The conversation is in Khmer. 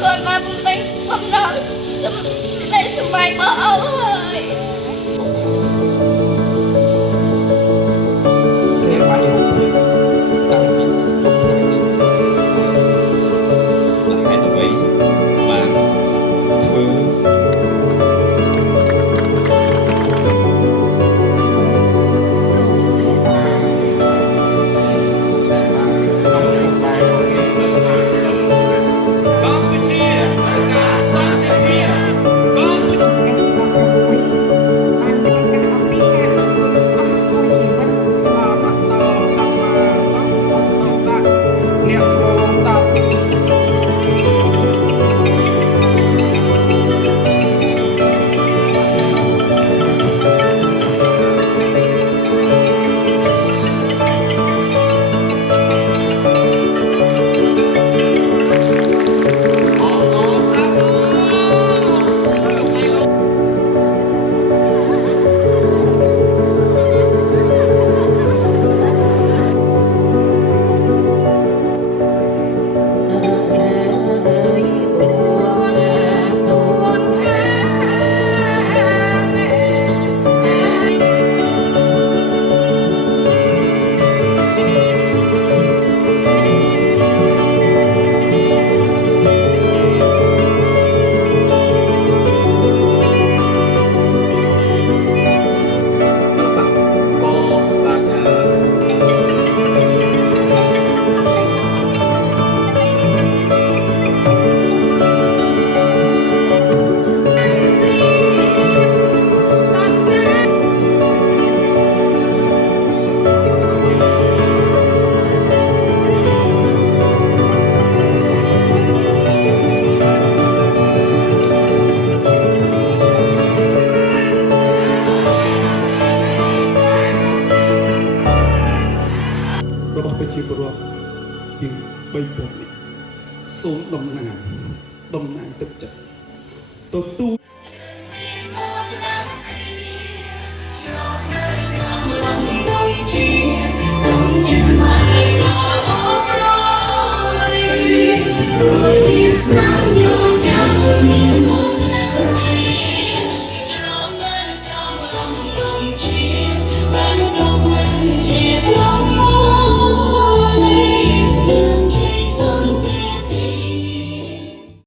còn mà mình không nói đây tụi mày bỏ ơi cái mà đi học thêm đang bị học thêm là hai đứa vậy bạn thứ Campuchia ត្រូវការសន្តិភាពកម្ពុជាបានប្រកាសអំពីការដឹកនាំអស់មួយជីវិតអរហត្តសម្មាសម្ពុទ្ធៈអ្នកមោតសិល្បករបាទរបស់ប្រជាពលរដ្ឋជាង3000នាក់សូមតំណាងទឹកចិត្តទទួល